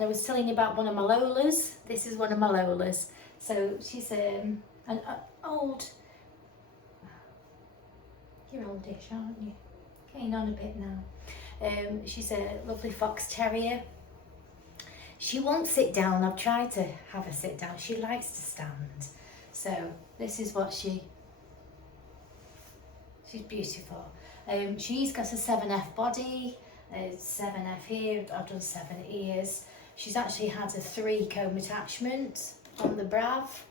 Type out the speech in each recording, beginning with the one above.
And I was telling you about one of my Lolas. This is one of my Lolas. So she's an old, you're oldish, aren't you? Getting on a bit now. She's a lovely fox terrier. She won't sit down. I've tried to have her sit down. She likes to stand. So this is what she's beautiful. She's got a 7F body, 7F here, I've done 7 ears. She's actually had a 3 comb attachment on the brav.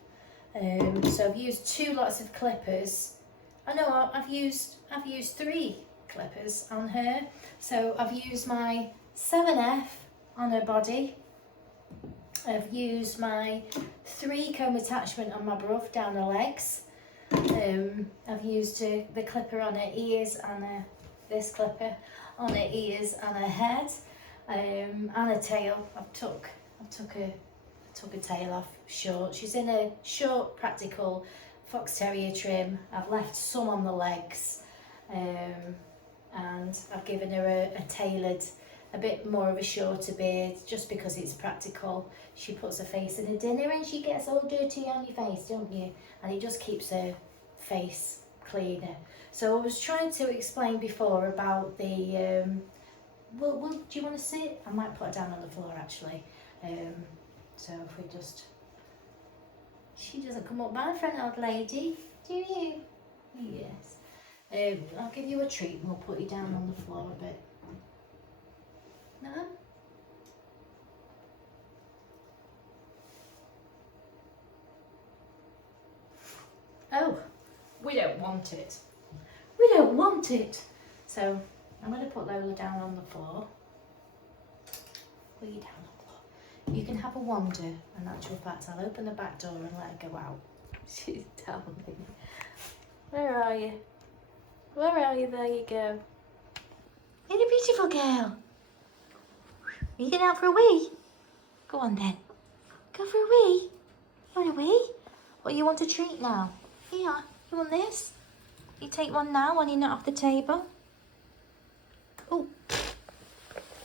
So I've used 2 lots of clippers. I know I've used 3 clippers on her. So I've used my 7F on her body. I've used my 3 comb attachment on my bruv down her legs. I've used the clipper on her ears and this clipper on her ears and her head, and her tail. I took a tail off short. She's in a short practical fox terrier trim. I've left some on the legs, and I've given her a tailored, a bit more of a shorter beard just because it's practical. She puts her face in a dinner and she gets all dirty on your face, don't you? And it just keeps her face cleaner. So I was trying to explain before about the well, do you want to sit? I might put her down on the floor actually. So if we just, she doesn't come up by front, old lady, do you? Yes. I'll give you a treat and we'll put you down on the floor a bit. No? Oh, we don't want it. We don't want it. So I'm going to put Lola down on the floor. Put you down on the floor. You can have a wander. In actual fact, I'll open the back door and let her go out. She's telling me. Where are you? Where are you? There you go. You're a beautiful girl. Are you going out for a wee? Go on then. Go for a wee. You want a wee? Or you want a treat now? Here, you want this? You take one now when you're not off the table. Oh,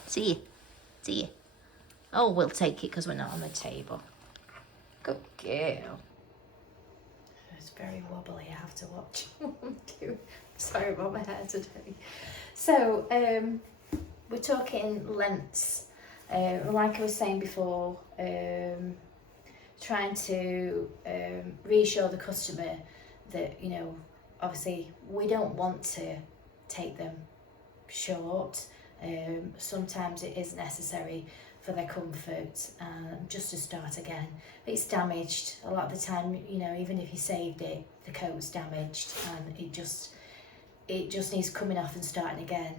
see you. See you. Oh, we'll take it because we're not on the table. Good girl. It's very wobbly, I have to watch. Sorry about my hair today. So, we're talking lengths. Like I was saying before, trying to reassure the customer that, you know, obviously we don't want to take them short. Sometimes it is necessary for their comfort and just to start again. It's damaged a lot of the time, you know, even if you saved it, the coat's damaged and it just needs coming off and starting again.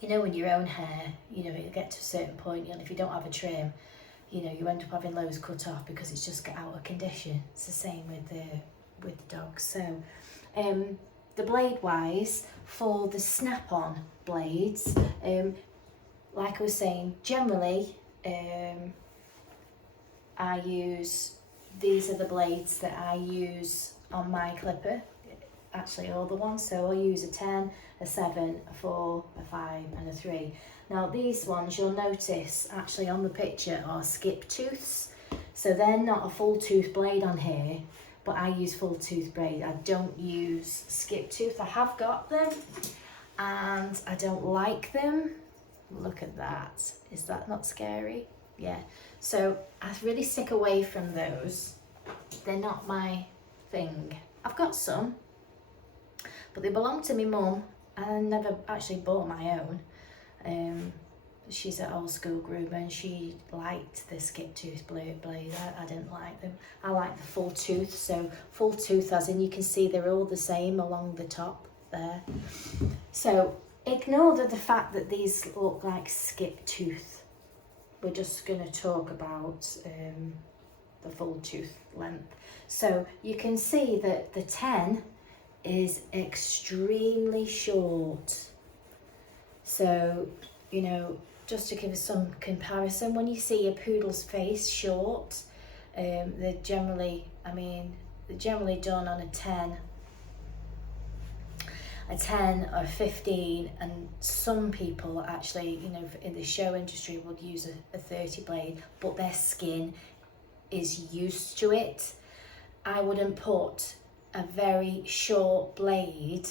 You know, in your own hair, you know, it'll get to a certain point, and if you don't have a trim, you know, you end up having loads cut off because it's just got out of condition. It's the same with the dogs. So, the blade wise, for the snap-on blades, like I was saying, generally, I use, these are the blades that I use on my clipper. Actually all the ones, so I'll use a 10, a 7, a 4, a 5 and a 3. Now these ones you'll notice actually on the picture are skip tooths, so they're not a full tooth blade on here, but I use full tooth blade. I don't use skip tooth. I have got them and I don't like them. Look at that. Is that not scary? Yeah. So I really stick away from those. They're not my thing. I've got some, but they belong to my mum and I never actually bought my own. She's an old school groomer and she liked the skip tooth blade. I didn't like them. I like the full tooth. So full tooth as in you can see they're all the same along the top there. So ignore the fact that these look like skip tooth. We're just going to talk about the full tooth length. So you can see that the 10 is extremely short. So, you know, just to give us some comparison, when you see a poodle's face short, they're generally, they're generally done on a 10. a 10 or a 15, and some people actually, you know, in the show industry would use a 30 blade, but their skin is used to it. I wouldn't put a very short blade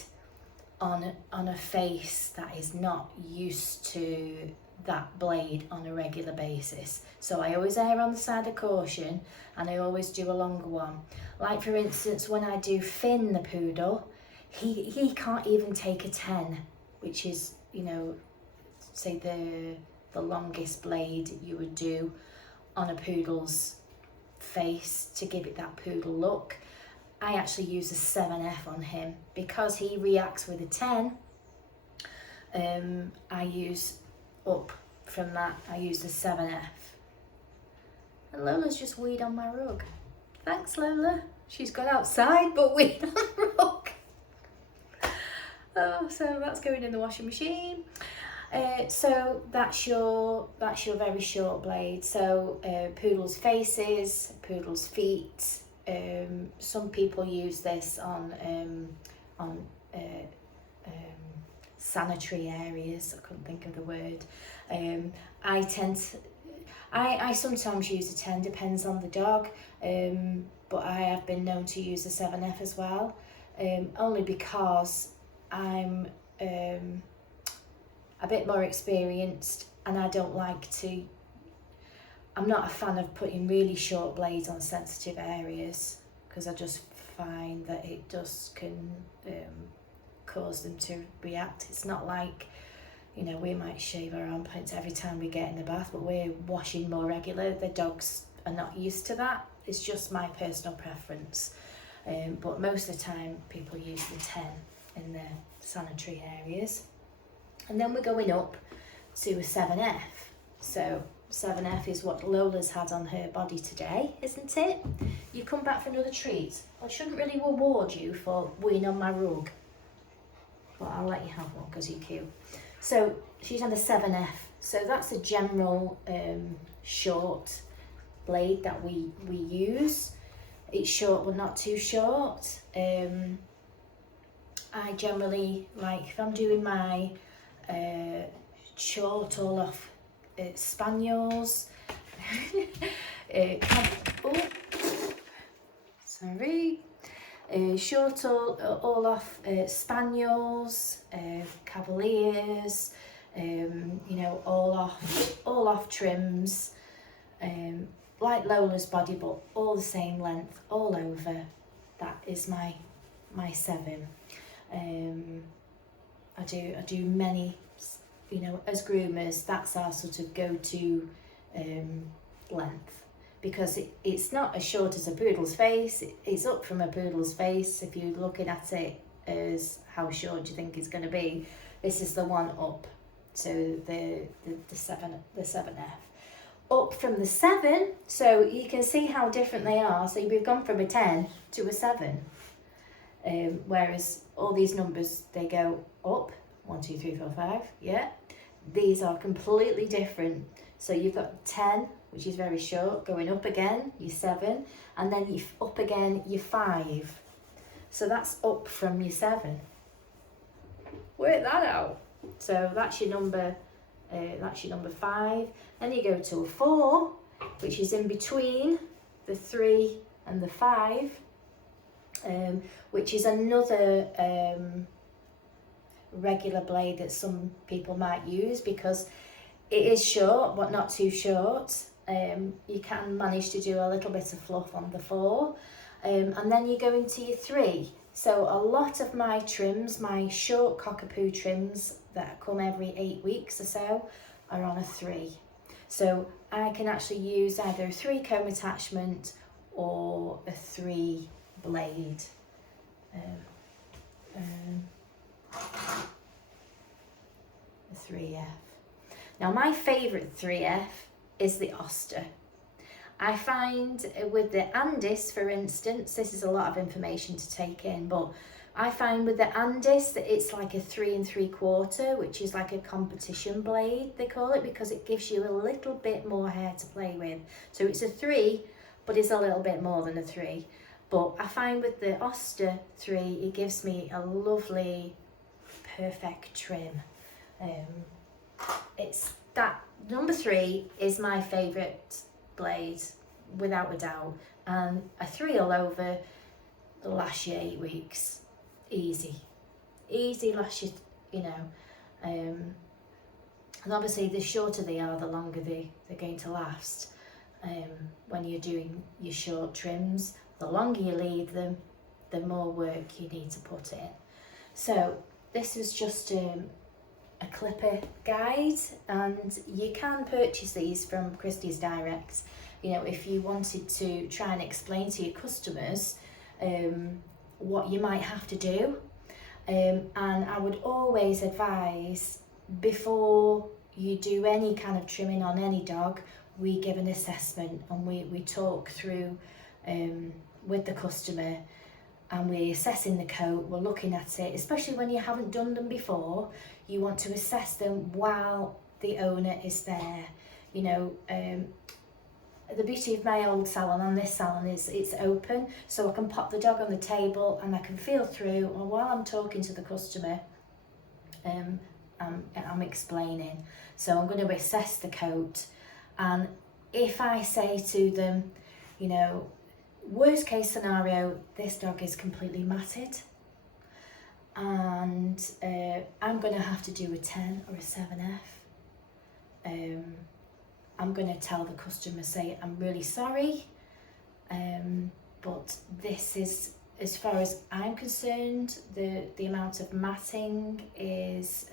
on a face that is not used to that blade on a regular basis. So I always err on the side of caution, and I always do a longer one. Like for instance, when I do Finn the poodle, he can't even take a 10, which is, you know, say the longest blade you would do on a poodle's face to give it that poodle look. I actually use a 7F on him because he reacts with a 10. I use up from that, I use the 7F. And Lola's just weed on my rug. Thanks, Lola. She's gone outside but weed on the rug. Oh, so that's going in the washing machine. So that's your very short blade. So poodles' faces, poodles' feet. Some people use this on sanitary areas. I couldn't think of the word. I sometimes use a 10, depends on the dog, but I have been known to use a 7F as well, only because I'm a bit more experienced, and I don't like to, I'm not a fan of putting really short blades on sensitive areas, because I just find that it just can cause them to react. It's not like, you know, we might shave our armpits every time we get in the bath, but we're washing more regular. The dogs are not used to that. It's just my personal preference. But most of the time people use the 10 in the sanitary areas. And then we're going up to a 7F. So 7F is what Lola's had on her body today, isn't it? You come back for another treat. I shouldn't really reward you for weeing on my rug, but I'll let you have one because you're cute. So she's on a 7F. So that's a general short blade that we use. It's short but not too short. I generally, like if I'm doing my short all off spaniels, short all off spaniels, cavaliers, you know, all off trims, like Lola's body, but all the same length all over. That is my 7. I do many, you know, as groomers, that's our sort of go-to length, because it's not as short as a poodle's face. It's up from a poodle's face. If you're looking at it as how short do you think it's going to be, this is the one up. So the 7F up from the 7. So you can see how different they are. So we've gone from a 10 to a 7. Whereas all these numbers, they go up 1 2 3 4 5. Yeah, these are completely different. So you've got 10, which is very short, going up again, your 7, and then you up again, your 5. So that's up from your 7. Work that out. So that's your number 5. Then you go to a 4, which is in between the 3 and the 5, which is another regular blade that some people might use, because it is short but not too short. You can manage to do a little bit of fluff on the 4, and then you go into your 3. So a lot of my trims, my short cockapoo trims that come every 8 weeks or so, are on a 3. So I can actually use either a 3 comb attachment or a 3 blade. A 3F. Now my favourite 3F is the Oster. I find with the Andis, for instance, this is a lot of information to take in, but I find with the Andis that it's like a 3 3/4, which is like a competition blade, they call it, because it gives you a little bit more hair to play with. So it's a 3, but it's a little bit more than a 3. But I find with the Oster 3, it gives me a lovely perfect trim. It's that number 3 is my favourite blade, without a doubt, and a 3 all over lasts you 8 weeks, easy lasts you, you know. And obviously the shorter they are, the longer they're going to last. When you're doing your short trims, the longer you leave them, the more work you need to put in. So this was just a clipper guide, and you can purchase these from Christie's Direct, you know, if you wanted to try and explain to your customers what you might have to do. And I would always advise, before you do any kind of trimming on any dog, we give an assessment, and we talk through with the customer, and we're assessing the coat, we're looking at it, especially when you haven't done them before. You want to assess them while the owner is there. You know, the beauty of my old salon and this salon is it's open, so I can pop the dog on the table and I can feel through, or while I'm talking to the customer, I'm explaining. So I'm going to assess the coat, and if I say to them, you know, worst case scenario, this dog is completely matted, and I'm going to have to do a 10 or a 7F. I'm going to tell the customer, say, I'm really sorry, but this is, as far as I'm concerned, the amount of matting is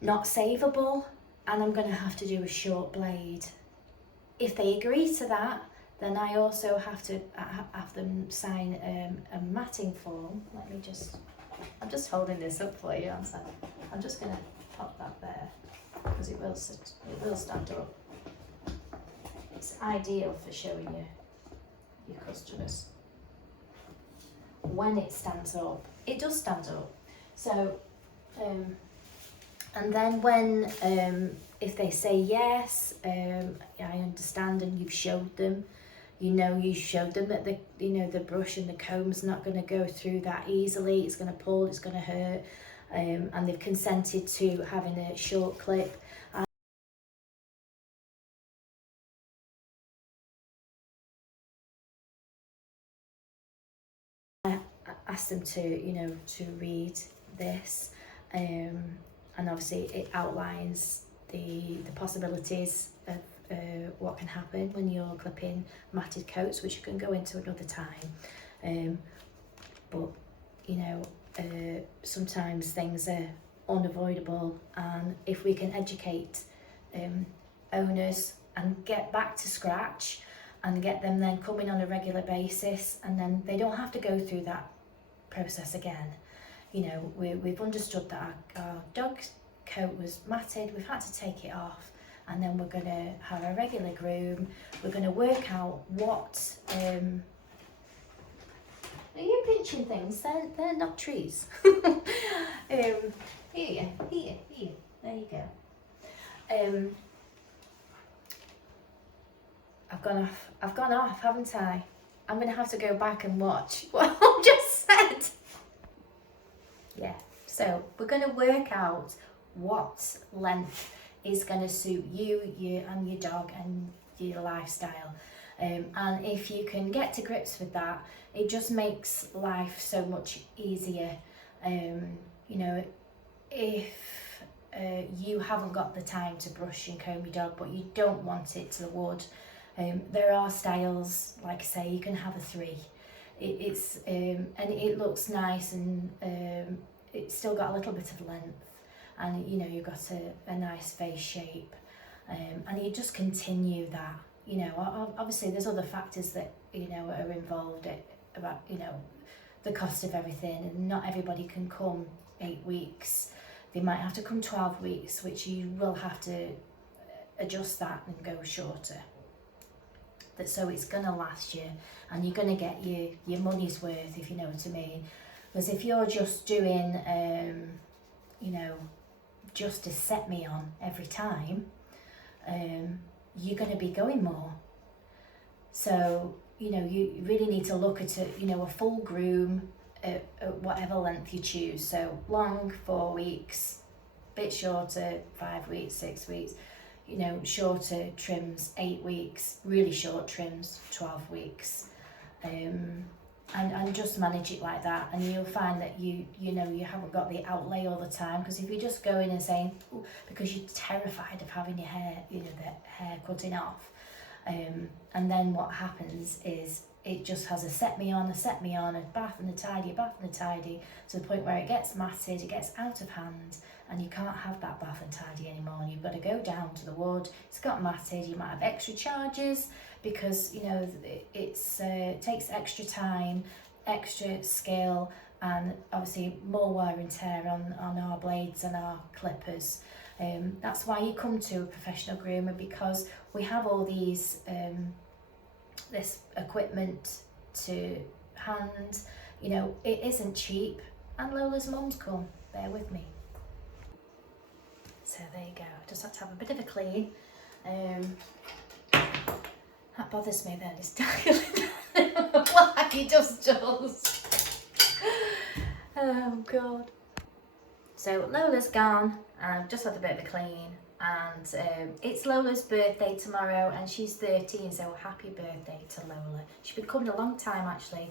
not savable, and I'm going to have to do a short blade. If they agree to that, then I also have to have them sign a matting form. I'm just holding this up for you, aren't I? I'm just going to pop that there, because it will stand up. It's ideal for showing your customers. When it stands up, it does stand up. So, and then when, if they say yes, I understand, and you've showed them, you showed them that the brush and the comb's not going to go through that easily. It's going to pull, it's going to hurt, and they've consented to having a short clip. I asked them to read this, and obviously it outlines the possibilities of what can happen when you're clipping matted coats, which you can go into another time. But sometimes things are unavoidable, and if we can educate owners and get back to scratch and get them then coming on a regular basis, and then they don't have to go through that process again. We've understood that our dog's coat was matted, we've had to take it off, and then we're going to have a regular groom. We're going to work out what... Are you pinching things? They're not trees. Here. There you go. I've gone off, haven't I? I'm going to have to go back and watch what I just said. Yeah, so we're going to work out what length is going to suit you and your dog and your lifestyle. And if you can get to grips with that, it just makes life so much easier. If you haven't got the time to brush and comb your dog, but you don't want it to the wood, there are styles, like I say, you can have a 3. And it looks nice, and it's still got a little bit of length, and you've got a nice face shape, and you just continue that. Obviously there's other factors that are involved about the cost of everything, and not everybody can come 8 weeks. They might have to come 12 weeks, which you will have to adjust that and go shorter. So it's going to last you, and you're going to get your money's worth, if you know what I mean. Because if you're just doing, just to set me on every time, you're going to be going more. So, you really need to look at a full groom, whatever length you choose. So long, 4 weeks, bit shorter, 5 weeks, 6 weeks, you know, shorter trims, 8 weeks, really short trims, 12 weeks. And just manage it like that, and you'll find that you know you haven't got the outlay all the time, because if you just go in and saying, because you're terrified of having your hair, you know, the hair cutting off, and then what happens is it just has a set me on, a bath and a tidy, to the point where it gets matted, it gets out of hand, and you can't have that bath and tidy anymore. You've got to go down to the wood, it's got matted, you might have extra charges, because you know it takes extra time, extra skill, and obviously more wear and tear on our blades and our clippers. That's why you come to a professional groomer, because we have all these this equipment to hand. You know, it isn't cheap, and Lola's mum's come, bear with me. So there you go, I just had to have a bit of a clean. That bothers me then, it's dialing like he just does. Oh God. So Lola's gone, and I've just had a bit of a clean, and it's Lola's birthday tomorrow, and she's 13, so happy birthday to Lola. She's been coming a long time actually.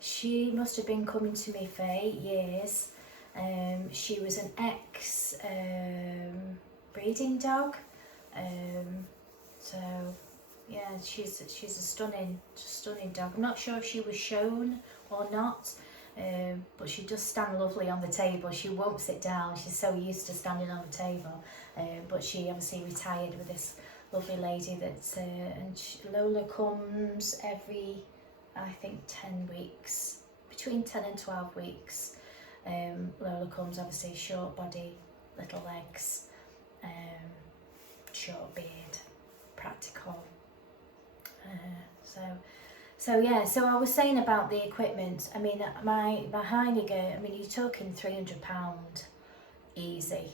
She must have been coming to me for 8 years. She was an ex breeding dog, so yeah, she's a stunning dog. I'm not sure if she was shown or not, but she does stand lovely on the table. She won't sit down, she's so used to standing on the table, but she obviously retired with this lovely lady that, and Lola comes every, I think, 10 weeks, between 10 and 12 weeks. Lola comes, obviously short body, little legs, short beard, practical. So yeah, so I was saying about the equipment. I mean, my Heiniger, I mean, you're talking £300 easy.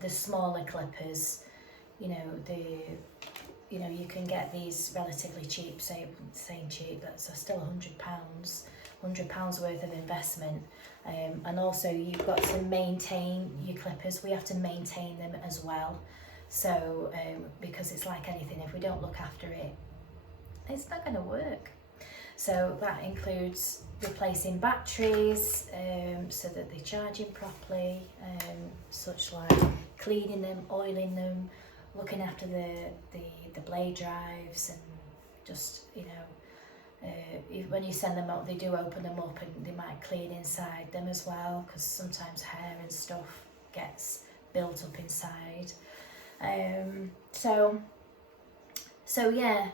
The smaller clippers, you know, you can get these relatively cheap, saying cheap, that's still £100 worth of investment. And also you've got to maintain your clippers. We have to maintain them as well. So because it's like anything, if we don't look after it, it's not going to work. So that includes replacing batteries so that they're charging properly, such like cleaning them, oiling them, looking after the blade drives, and just, you know, when you send them out, they do open them up and they might clean inside them as well, because sometimes hair and stuff gets built up inside. So yeah,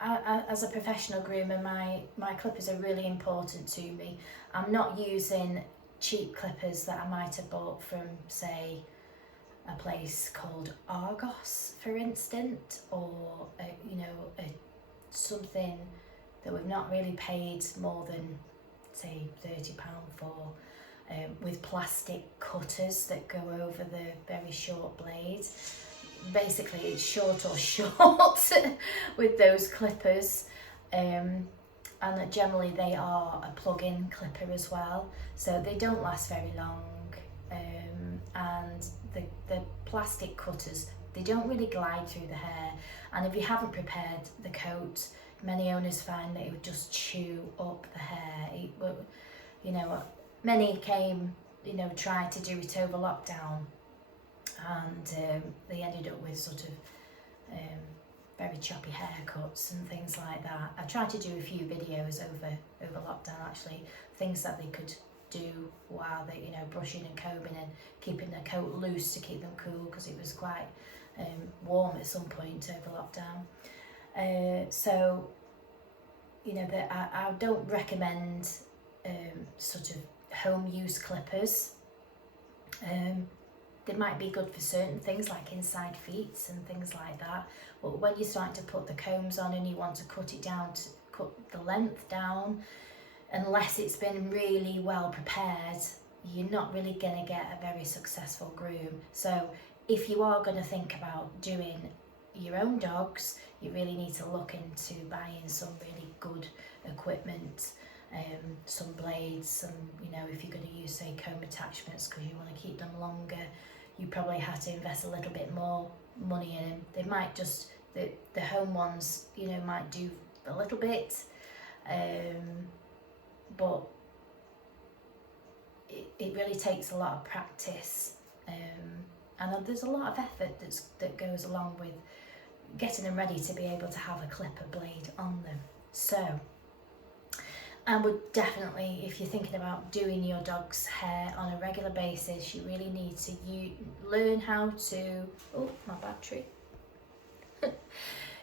as a professional groomer, my clippers are really important to me. I'm not using cheap clippers that I might have bought from, say, a place called Argos, for instance, or you know, something that we've not really paid more than, say, £30 for, with plastic cutters that go over the very short blades. Basically it's short or short with those clippers, and that generally they are a plug-in clipper as well, so they don't last very long, and the plastic cutters, they don't really glide through the hair, and if you haven't prepared the coat, many owners find that it would just chew up the hair. You know, many came, you know, tried to do it over lockdown, and they ended up with sort of very choppy haircuts and things like that. I tried to do a few videos over lockdown actually, things that they could do while they, you know, brushing and combing and keeping their coat loose to keep them cool, because it was quite warm at some point over lockdown. So, you know, that I don't recommend sort of home use clippers. They might be good for certain things like inside feet and things like that, but when you're starting to put the combs on and you want to cut it down, to cut the length down, unless it's been really well prepared, you're not really going to get a very successful groom. So if you are going to think about doing your own dogs, you really need to look into buying some really good equipment, some blades, some, you know, if you're going to use, say, comb attachments because you want to keep them longer, you probably have to invest a little bit more money in them. They might just, the home ones, you know, might do a little bit, but it really takes a lot of practice, and there's a lot of effort that goes along with getting them ready to be able to have a clipper blade on them. So, I would definitely, if you're thinking about doing your dog's hair on a regular basis, you really need to learn how to, oh, my battery.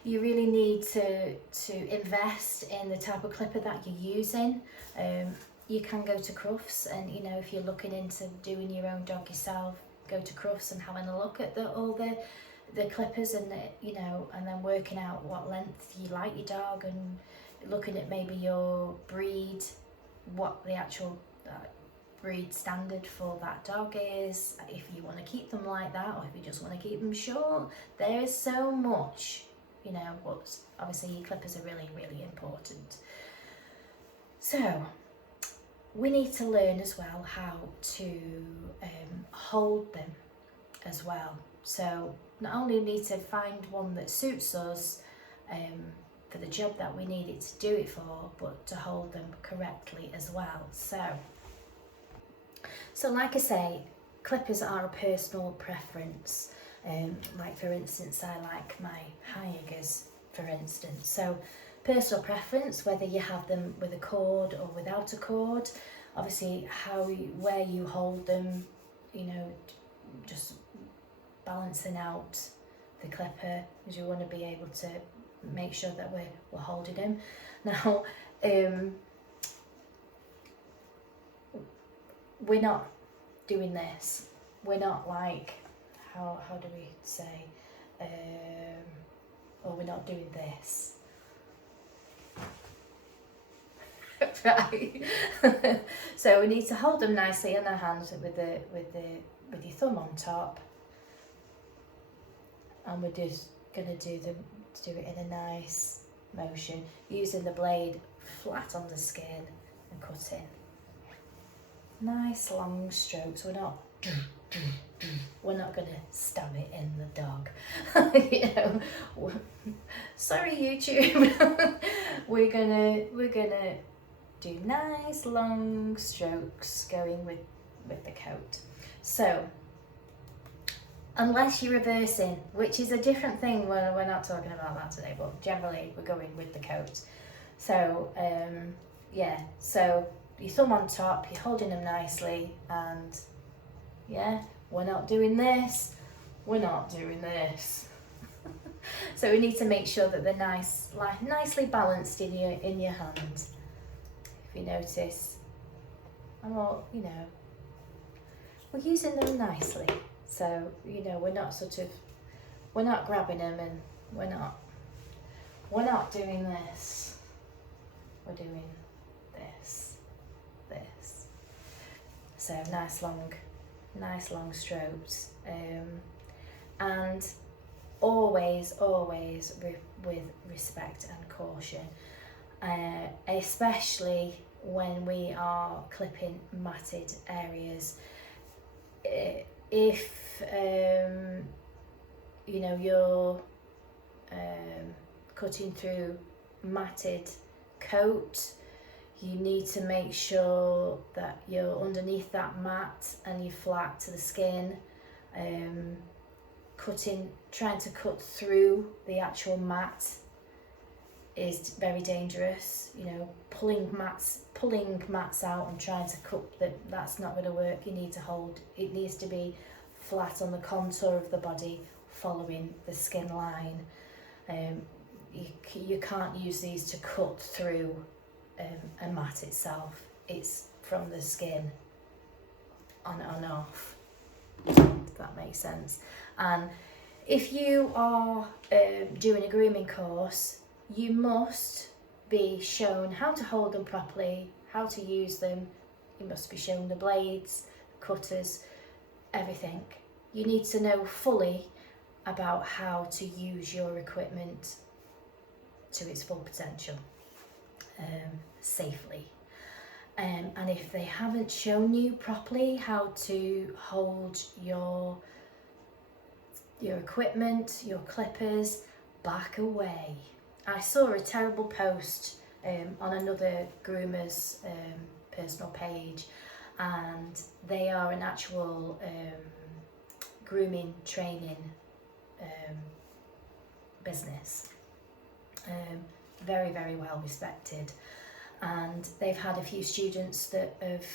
You really need to invest in the type of clipper that you're using. You can go to Crufts, and, you know, if you're looking into doing your own dog yourself, go to Crufts and having a look at all the clippers, and you know, and then working out what length you like your dog, and looking at maybe your breed, what the actual breed standard for that dog is, if you want to keep them like that, or if you just want to keep them short. There is so much, you know, but obviously your clippers are really, really important. So we need to learn as well how to hold them as well. So not only need to find one that suits us for the job that we need it to do it for, but to hold them correctly as well. So like I say, clippers are a personal preference. Like for instance, I like my Heinigers, for instance. So personal preference, whether you have them with a cord or without a cord. Obviously, where you hold them, you know, just balancing out the clipper, because you want to be able to make sure that we're holding them. Now, we're not doing this. We're not like, how do we say, or we're not doing this. Right. So we need to hold them nicely in our hands with your thumb on top, and we're just gonna do it in a nice motion, using the blade flat on the skin and cutting nice long strokes. We're not gonna stab it in the dog. You know, sorry YouTube. we're gonna do nice long strokes going with the coat. So unless you're reversing, which is a different thing, we're not talking about that today, but generally we're going with the coat. So yeah, so your thumb on top, you're holding them nicely, and yeah, we're not doing this, we're not doing this. So we need to make sure that they're nicely balanced in your hand. If you notice, well, you know, we're using them nicely. So, you know, we're not grabbing them, and we're not doing this. We're doing this. So nice long strokes, and always with respect and caution, especially when we are clipping matted areas. If you know, you're cutting through matted coat, you need to make sure that you're underneath that mat and you're flat to the skin. Trying to cut through the actual mat is very dangerous. You know, pulling mats out and trying to cut that's not going to work. You need to hold, it needs to be flat on the contour of the body, following the skin line. You can't use these to cut through a mat itself. It's from the skin on and off, if that makes sense. And if you are doing a grooming course, you must be shown how to hold them properly, how to use them. You must be shown the blades, cutters, everything. You need to know fully about how to use your equipment to its full potential, safely. And if they haven't shown you properly how to hold your equipment, your clippers, back away. I saw a terrible post on another groomer's personal page, and they are an actual grooming training business, very, very well respected, and they've had a few students that have,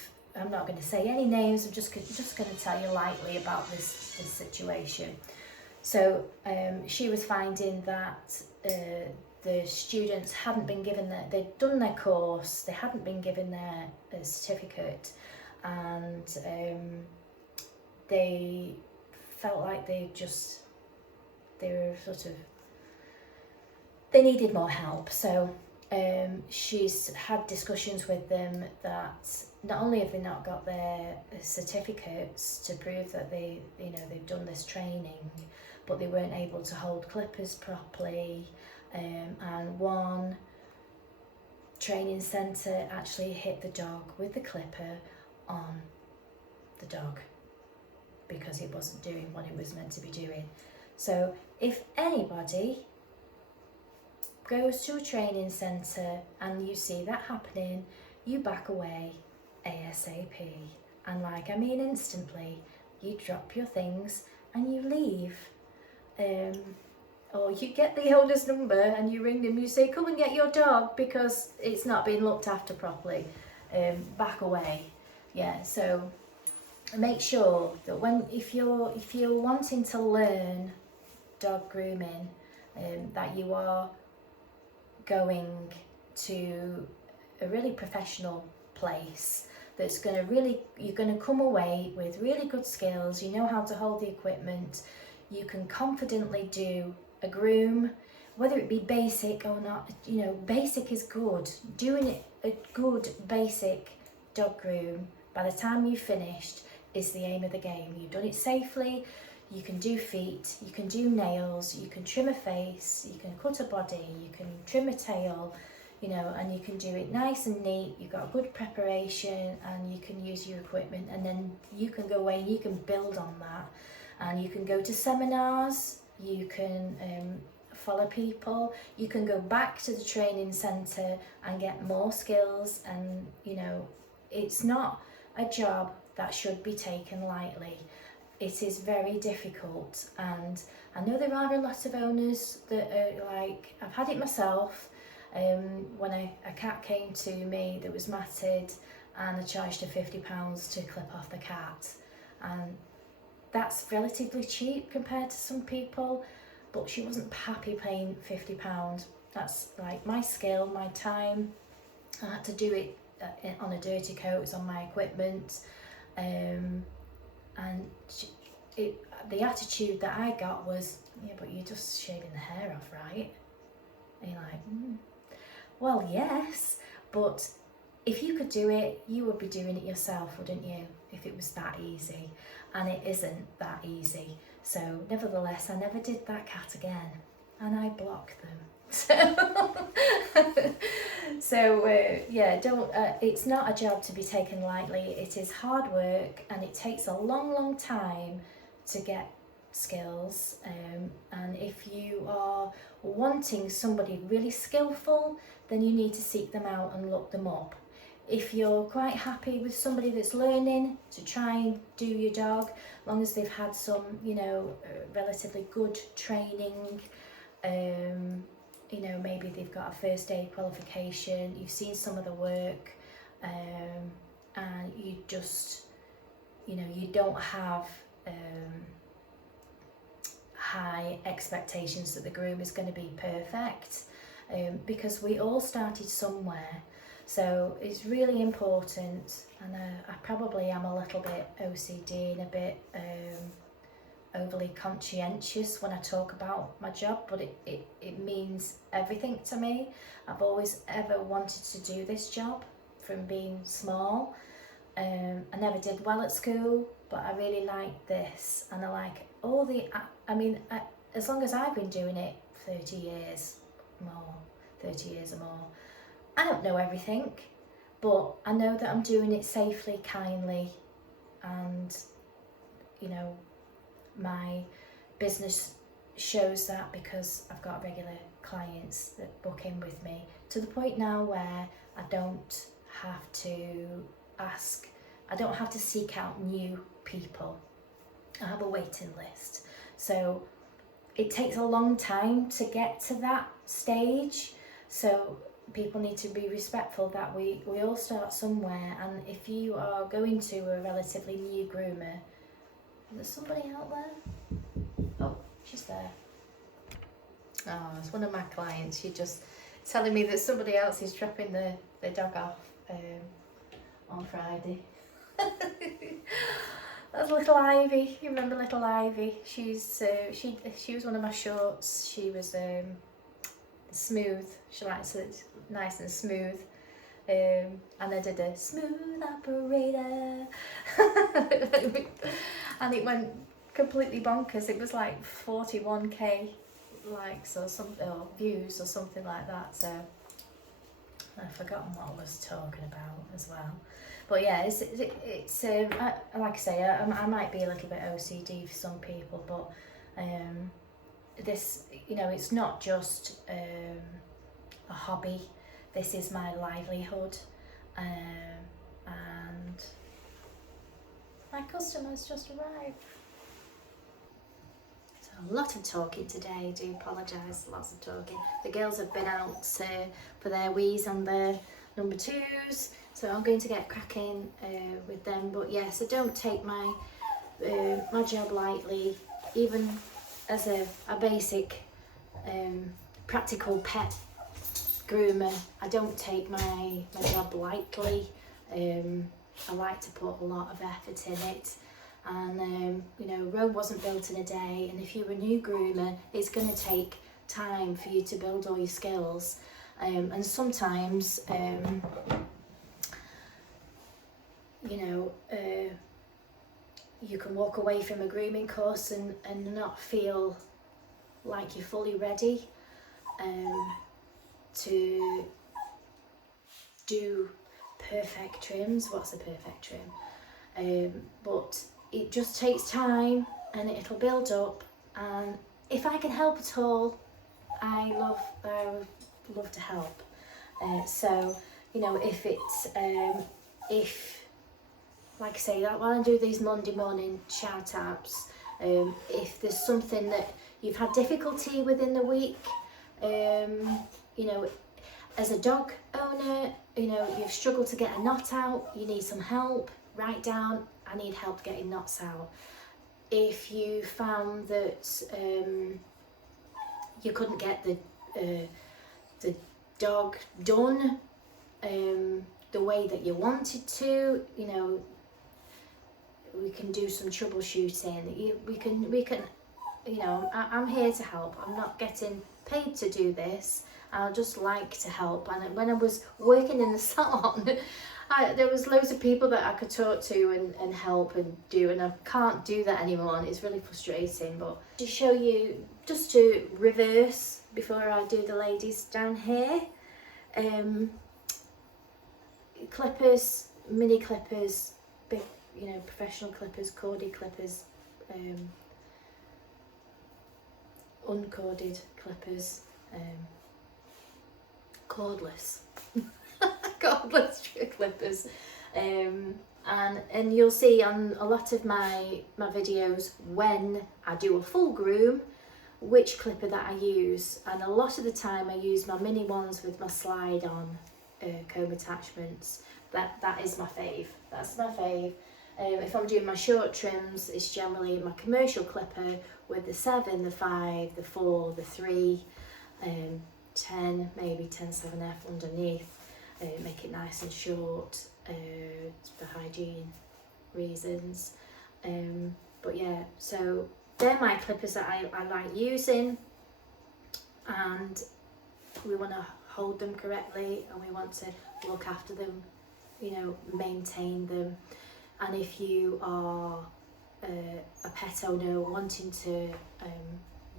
I'm not going to say any names, I'm just going to tell you lightly about this situation. So she was finding that the students hadn't been given they'd done their course, they hadn't been given their certificate, and they felt like they needed more help. So she's had discussions with them that not only have they not got their certificates to prove that they've done this training, but they weren't able to hold clippers properly, and one training centre actually hit the dog with the clipper on the dog because it wasn't doing what it was meant to be doing. So if anybody goes to a training centre and you see that happening, you back away ASAP. And instantly, you drop your things and you leave. Or you get the owner's number and you ring them, you say, come and get your dog because it's not being looked after properly. Back away. Yeah, so make sure that if you're wanting to learn dog grooming, that you are going to a really professional place that's going to you're going to come away with really good skills. You know how to hold the equipment, you can confidently do a groom, whether it be basic or not. Basic is good. Doing a good basic dog groom by the time you've finished is the aim of the game. You've done it safely. You can do feet, you can do nails, you can trim a face, you can cut a body, you can trim a tail, and you can do it nice and neat. You've got a good preparation and you can use your equipment, and then you can go away and you can build on that, and you can go to seminars, you can follow people, you can go back to the training centre and get more skills. And it's not a job that should be taken lightly. It is very difficult, and I know there are a lot of owners that are like, I've had it myself, when a cat came to me that was matted and I charged her £50 to clip off the cat, and that's relatively cheap compared to some people, but she wasn't happy paying £50. That's like my skill, my time. I had to do it on a dirty coat, it's on my equipment, and the attitude that I got was, yeah, but you're just shaving the hair off, right? And you're like, well, yes, but if you could do it, you would be doing it yourself, wouldn't you, if it was that easy? And it isn't that easy. So nevertheless, I never did that cat again, and I blocked them. It's not a job to be taken lightly. It is hard work, and it takes a long time to get skills, and if you are wanting somebody really skillful, then you need to seek them out and look them up. If you're quite happy with somebody that's learning to try and do your dog, as long as they've had some relatively good training, maybe they've got a first aid qualification, you've seen some of the work, and you just, you don't have high expectations that the groom is going to be perfect, because we all started somewhere. So it's really important, and I probably am a little bit OCD and a bit overly conscientious when I talk about my job, but it means everything to me. I've always ever wanted to do this job from being small. I never did well at school, but I really like this, and I like all as long as I've been doing it 30 years or more, I don't know everything, but I know that I'm doing it safely, kindly, and you know, my business shows that because I've got regular clients that book in with me, to the point now where I don't have to seek out new people. I have a waiting list. So it takes a long time to get to that stage. So people need to be respectful that we all start somewhere, and if you are going to a relatively new groomer, there's somebody out there. Oh, she's there. Oh, it's one of my clients. She's just telling me that somebody else is dropping the dog off on Friday. That's little Ivy. You remember little Ivy? She was one of my shorts. She was smooth. She likes it nice and smooth. And I did a smooth operator. And it went completely bonkers. It was like 41k likes or something, or views or something like that. So I've forgotten what I was talking about as well. But yeah, it's like I say, I might be a little bit OCD for some people, but this, you know, it's not just a hobby. This is my livelihood, and my customers just arrived. So a lot of talking today. I do apologise, lots of talking. The girls have been out for their wees and their number 2s, so I'm going to get cracking with them. But yes, I don't take my my job lightly, even as a basic practical pet groomer. I don't take my job lightly. I like to put a lot of effort in it, and you know, Rome wasn't built in a day, and if you're a new groomer, it's going to take time for you to build all your skills, and sometimes you know, you can walk away from a grooming course and not feel like you're fully ready to do perfect trims. What's a perfect trim? But it just takes time, and it'll build up, and if I can help at all, I would love to help. So you know, if it's if, like I say, that while I do these Monday morning shout outs, if there's something that you've had difficulty with in the week, you know, as a dog owner, you know, you've struggled to get a knot out, you need some help, write down, I need help getting knots out. If you found that you couldn't get the dog done the way that you wanted to, you know, we can do some troubleshooting. We can, you know, I'm here to help. I'm not getting paid to do this. I just like to help. And when I was working in the salon, there was loads of people that I could talk to and help and do, and I can't do that anymore, and it's really frustrating. But to show you, just to reverse before I do the ladies down here, clippers, mini clippers, big, you know, professional clippers, corded clippers, uncorded clippers, cordless cordless clippers, and you'll see on a lot of my videos when I do a full groom which clipper that I use, and a lot of the time I use my mini ones with my slide on comb attachments. That is my fave. That's my fave. If I'm doing my short trims, it's generally my commercial clipper with the 7, the 5, the 4, the 3, 10, maybe 10/7F underneath. Make it nice and short for hygiene reasons. But yeah, so they're my clippers that I like using, and we want to hold them correctly, and we want to look after them, you know, maintain them. And if you are a pet owner wanting to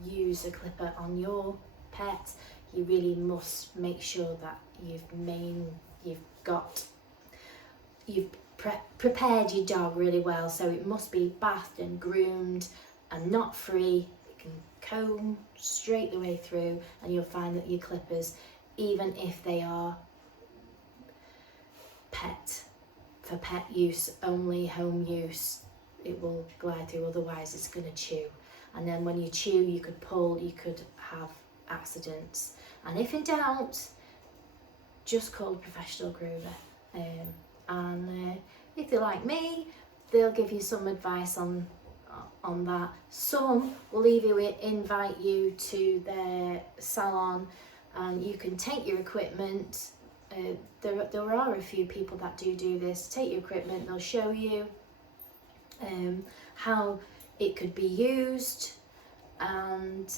use a clipper on your pet, you really must make sure that you've got you've prepared your dog really well, so it must be bathed and groomed and not free. You can comb straight the way through, and you'll find that your clippers, even if they are for pet use only, home use, it will glide through, otherwise it's going to chew. And then when you chew, you could pull, you could have accidents. And if in doubt, just call a professional groomer. And if they're like me, they'll give you some advice on that. Some will even invite you to their salon, and you can take your equipment. There are a few people that do this. Take your equipment, they'll show you how it could be used, and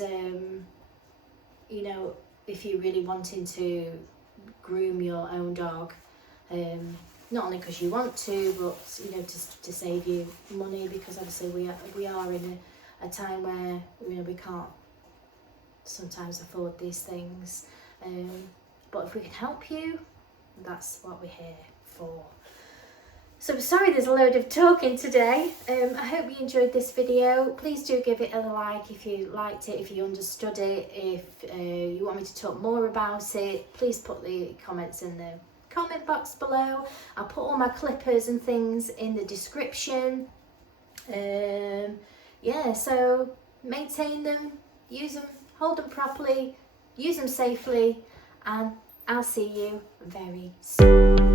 you know, if you're really wanting to groom your own dog, not only because you want to, but you know, to save you money, because obviously we are in a time where, you know, we can't sometimes afford these things, but if we can help you, that's what we're here for. So sorry there's a load of talking today. I hope you enjoyed this video. Please do give it a like if you liked it, if you understood it. If you want me to talk more about it, please put the comments in the comment box below. I'll put all my clippers and things in the description. Yeah, so maintain them, use them, hold them properly, use them safely, and I'll see you very soon.